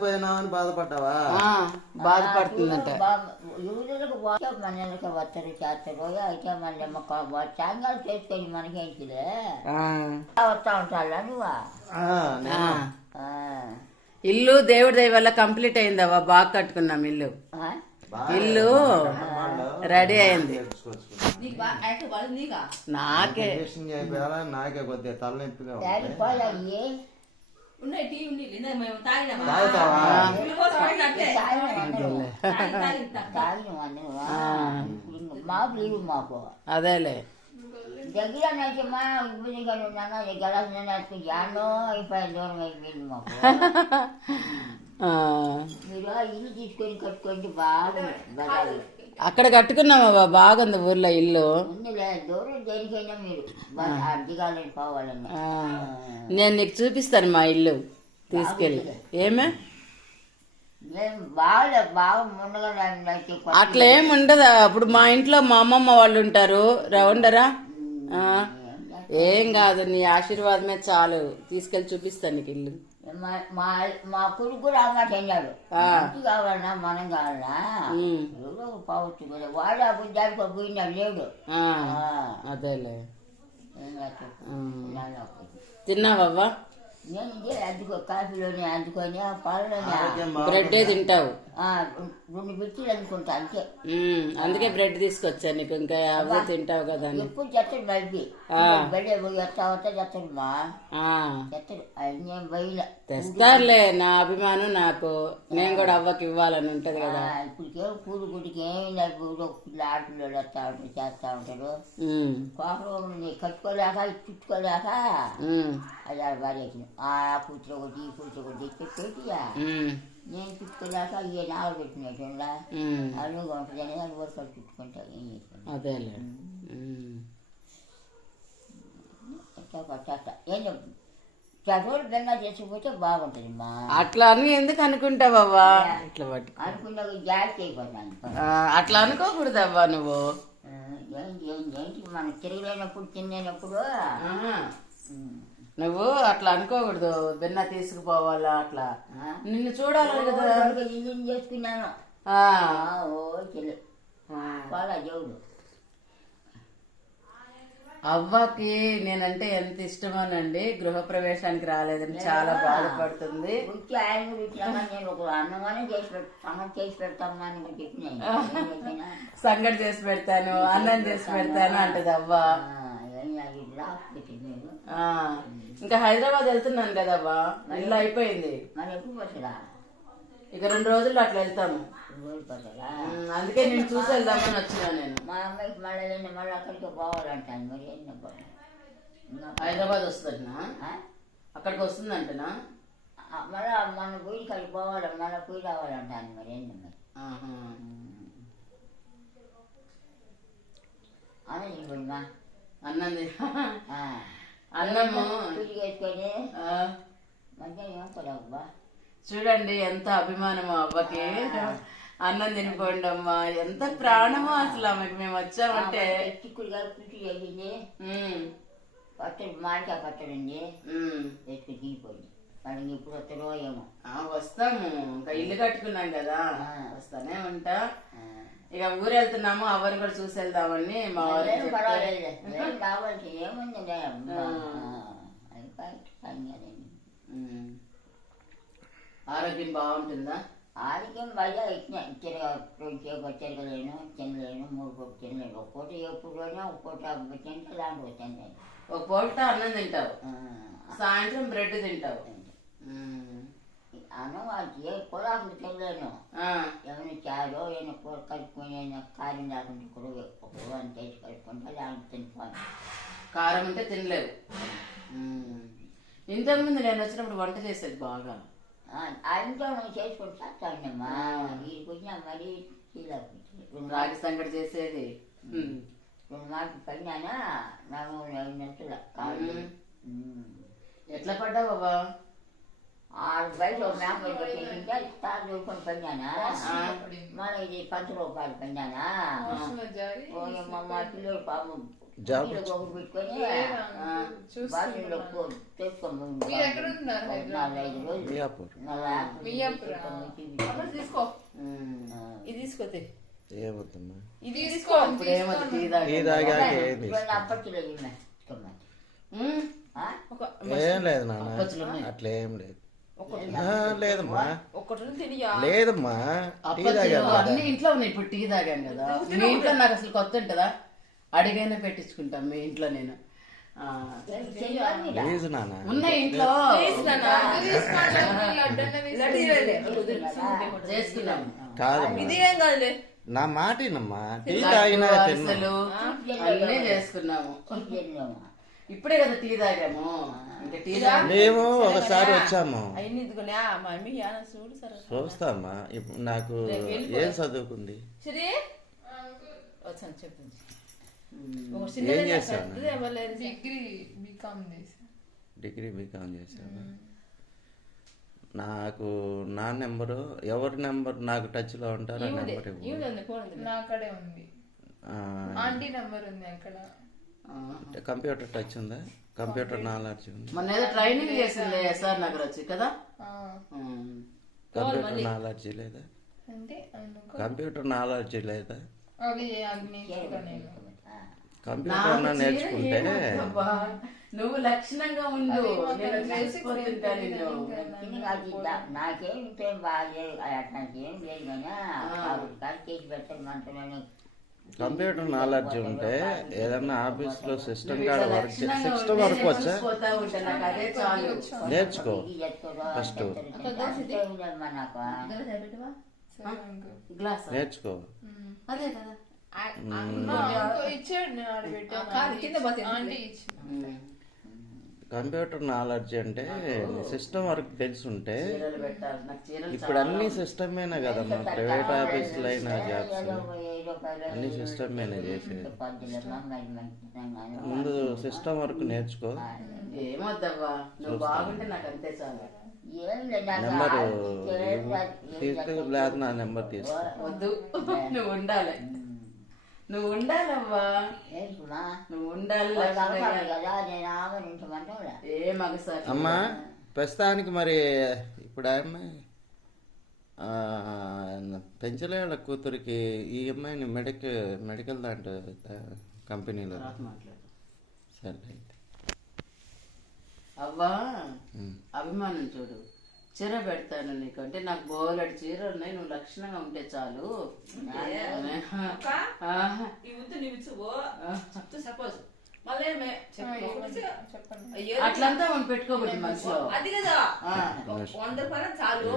పోయినామని బాధపడ్డావా? బాధపడుతుందంట. యూదులకు మనకి వస్తారు చేస్తారు అయితే మళ్ళీ సాయంకాలం చేసుకొని మనకేంటిలే వస్తా ఉంటాడా నువ్వా? ఇల్లు దేవుడి దయ వల్ల కంప్లీట్ అయిందవ్వ. బాగా కట్టుకున్నాం ఇల్లు. ఇల్లు రెడీ అయింది. నాకే నాకే కొద్దిగా తలనొప్పిగా మాకు అదేలే దగ్గర నచ్చమ్మా ఇబ్బందిగా ఉన్నాను గెలాసు జానో అయిపోయింది దూరం అయిపోయింది మాకు. మీరు ఇల్లు తీసుకొని కట్టుకోండి బాగుంది. అక్కడ కట్టుకున్నామవ్వ. బాగుంది ఊర్లో ఇల్లు. దూరం దేనికైనా మీరు అడ్డిగాలని పోవాలని నేను నీకు చూపిస్తాను మా ఇల్లు తీసుకెళ్ళి. ఏమే అట్లా ఏమి ఉండదా? అప్పుడు మా ఇంట్లో మా అమ్మమ్మ వాళ్ళు ఉంటారు. ఉండరా? ఏం కాదు, నీ ఆశీర్వాదమే చాలు. తీసుకెళ్ళి చూపిస్తాను నీకు ఇల్లు. మా కొడుకు కూడా అన్నట్టు అన్నాడు, ఇంటి కావాలన్నా మనం కావాలన్నా ఎవరో పోవచ్చు కదా. వాడు అప్పుడు దానికి పోయినాడు లేడు. అదేలే. తిన్నావవ్వా? నేను ఇదే అద్దుకో కాఫీలోనే అందుకొని పాలలోనే బ్రెడ్ తింటావు. 2 బిట్టీలు అనుకుంటా అంతే. అందుకే బ్రెడ్ తీసుకొచ్చా నీకు. ఇంకా అవే తింటావు కదా. ఎప్పుడు చెత్తడు బయటికి బయట పోయి ఎత్తా వస్తా చెత్తడు మా చెత్తడు అన్నీ బయట తెస్తారులే. నా అభిమానం నాకు. నేను కూడా అవ్వకి ఇవ్వాలని ఉంటది కదా. ఇప్పటికేమో పూలు గుడికి ఏమి ఆడపిల్లలు వస్తా ఉంటారు చేస్తా ఉంటారు. కోపం కట్టుకోలేక చుట్టుకోలేక అది ఆడ భార్య ఆ కూతురు ఒకటి ఈ కూతురు ఒకటి పెట్టియా నేను చుట్టుకోలేక ఇక నావలు పెట్టినట్టు అనువుగా ఉంటుంది అనేది అది వరకు చుట్టుకుంటా. ఏం చేస్తాను అదేలే. ఏం చదువులు బెన్నా చేసుకుపోతే బాగుంటుంది మా. అట్లా అని ఎందుకు అనుకుంటావవ్వా? ఇట్లా పట్టు అనుకున్నా జాగ్రత్త అయిపోతాను. అట్లా అనుకోకూడదవ్వా నువ్వు. ఏంటి మనం తిరగలేనప్పుడు తినేటప్పుడు నువ్వు అట్లా అనుకోకూడదు. బెన్న తీసుకుపోవాలా అట్లా. నిన్ను చూడాలి కదా. ఇల్లు చేసుకున్నాను. చాలా దేవుడు. అవ్వకి నేనంటే ఎంత ఇష్టమోనండి. గృహప్రవేశానికి రాలేదని చాలా బాధపడుతుంది. ఆయన నేను ఒక అన్నగానే చేసి పెడతామా అని చెప్పిన సంగటి చేసి పెడతాను, అన్నం చేసి పెడతాను అంటది అవ్వ. ఇంకా హైదరాబాద్ వెళ్తున్నాను కదవ్వా. ఇల్లు అయిపోయింది. మరి ఎప్పుడు పోతుందా? ఇక 2 రోజుల్లో అట్లా వెళ్తాము. అందుకే నేను చూసి వెళ్దామని వచ్చినా. నేను మా అమ్మాయికి మళ్ళీ అక్కడికి పోవాలంటాను. మరి హైదరాబాద్ వస్తుందంటనా? అక్కడికి వస్తుందంటనా? మళ్ళా మన పోయి కలిసి పోవాలి. మళ్ళీ పోయి రావాలంటాను. మరి ఏంటి మరి అన్నమ్మా అన్నది అన్నము వేసుకొని మంచిగా ఏమవుతాడబ్బా. చూడండి ఎంత అభిమానమో అవ్వకి. అన్నం తినిపోండి అమ్మా. ఎంత ప్రాణమో అసలు ఆమెకి. మేము వచ్చామంటే చిక్కుడుగా పుట్టి చేసింది. పచ్చడి మామిడికాయ పచ్చడి అండి వేసుకుని తినిపోయింది. వాళ్ళకి ఎప్పుడు వస్తారో ఏమో. వస్తాము. ఇంకా ఇల్లు కట్టుకున్నాం కదా, వస్తానే ఉంటా. ఇక ఊరు వెళ్తున్నాము. అవ్వని కూడా చూసి వెళ్దామని మా వారు. పర్వాలేదు కావాల్సి ఏముంది. ఆరోగ్యం బాగుంటుందా? ఆరోగ్యం బాగా తిరగలేను, తినలేను. 3 పూట తినలేను. ఒక పూట ఎప్పుడులోనే ఒక పూట తింటే లాంటి తింటాను. ఒక పూట అన్నం తింటావు, సాయంత్రం బ్రెడ్ తింటావు. అన్నం ఏ పొలాకులు తినలేను. ఏమైనా చారో ఏమైనా కూర కలుపుకొని అయినా కారం లేకుండా కూడా ఒక తెచ్చి కలుపుకుంటే లాంటి తినిపోను. కారం ఉంటే తినలేవు. ఇంతకుముందు నేను వచ్చినప్పుడు వంట చేసేది బాగా. ఇంట్లో చేసుకొని చేస్తానమ్మా. వీడికి వచ్చినా మరీ రాగి సంగటి చేసేది. 2 మాటలు పడినానా 4-5 నెలల కాదు. ఎట్లా పడ్డావు బాబా? 6 బయట ఒక మేపై పెట్టేసింటే తాను చూసుకొని పడినానా. మన ఇది 10 రూపాయలు పడినానా. మా పిల్లలు పాపం జాబ్ ఇంటిలో ఒకటి పెట్టుకొని బాత్రూంలో చేసుకోండి మీరు ఎక్కడ ఉంటున్నారు? 4-5 రోజులు మియాపూర్. తీసుకో ఇది తీసుకోతే ఏమవుతుందమ్మా? ఇది తీసుకో. ఇప్పుడు ఏమవుతుంది టీ తాగి. టీ తాగాక ఏంది? అప్పట్లో ఏం లేదు నాన్న, అట్లా ఏం లేదు. లేదమ్మా లేదమ్మా, టీ తాగాను. అన్ని ఇంట్లో ఉన్నాయి. ఇప్పుడు టీ తాగాను కదా, మీ ఇంట్లో నాకు అసలు కొత్త ఉంటుందా? అడిగైనా పెట్టించుకుంటాం మీ ఇంట్లో. నేను ప్లీజ్ నాన్న. ఉన్నాయి ఇంట్లో చేసుకున్నాం. కాదు నా మాటేనమ్మా, టీ తాగినా అసలు అన్నీ చేసుకున్నాము. ఇప్పుడే కదా టీ తాగాము. ఇంకా టీ మేము ఒకసారి వచ్చాము. చూడు సార్ చూస్తామ్మా. ఇప్పుడు నాకు ఏం చదువుకుంది, వచ్చాను చెప్పింది. ఏం చేస్తాను? డిగ్రీ బీకామ్ చేశాను. నాకు నా నెంబరు, ఎవరి నెంబర్ నాకు టచ్ లో ఉంటారు ఆ నెంబర్ నాకడే ఉంది. ఆంటీ నెంబర్ ఉంది అక్కడ. కంప్యూటర్ టచ్ ఉందా? కంప్యూటర్ నాలెడ్జ్ ఉంది. మొన్న ఏదో ట్రైనింగ్ చేసింది ఎస్ఆర్ నగర్ వచ్చి కదా. కంప్యూటర్ నాలెడ్జ్ లేదా? అంటే కంప్యూటర్ నాలెడ్జ్ లేదా? అవి నేను కంప్యూటర్ నేర్చుకుంటే నువ్వు లక్షణంగా ఉండు. తెలిసిపోతుంటా నిన్ను. నాకేం బాగాలేదు, నాకేం లేదు కానీ చేసి పెట్టమంటున్నాను. కంప్యూటర్ నాలెడ్జ్ ఉంటే ఏదన్నా ఆఫీస్ లో సిస్టమ్ కాడ వర్క్, సిస్టమ్ వర్క్ వచ్చా నేర్చుకో ఫస్ట్. నేర్చుకో. అదే కదా ఇచ్చాడు, ఆంటీ ఇచ్చింది. కంప్యూటర్ నాలెడ్జ్ అంటే సిస్టమ్ వర్క్ తెలుసుంటే, ఇప్పుడు అన్ని సిస్టమేనా కదమ్మా. ప్రైవేట్ ఆఫీసులు అయినా జాబ్స్ అన్ని సిస్టమేనా చేసేది. ముందు సిస్టమ్ వర్క్ నేర్చుకో. ఏమొద్దవ్వా, నువ్వు బాగుంటే నాకు అంతే చాలు. నెంబరు లేదు, నా నెంబర్ తీసుకో. వద్దు, నువ్వు ఉండాలి. నువ్వు ఉండాలవ్వా, నువ్వు ఉండాలి. ఏ మగసారి అమ్మా ప్రస్తుతానికి మరి ఇప్పుడు ఆమె పెంచలేళ్ళ కూతురికి ఈ అమ్మాయిని మెడికల్ దాంట్లో కంపెనీలో. సరే అయితే అవ్వా, అభిమానం చూడు. చీర పెడతాను నీకు, అంటే నాకు బోలెడు చీర ఉన్నాయి. నువ్వు లక్షణంగా ఉంటే చాలు. అట్లంతా మనం పెట్టుకోకూడదు మనసులో. అది కదా 100 చాలు.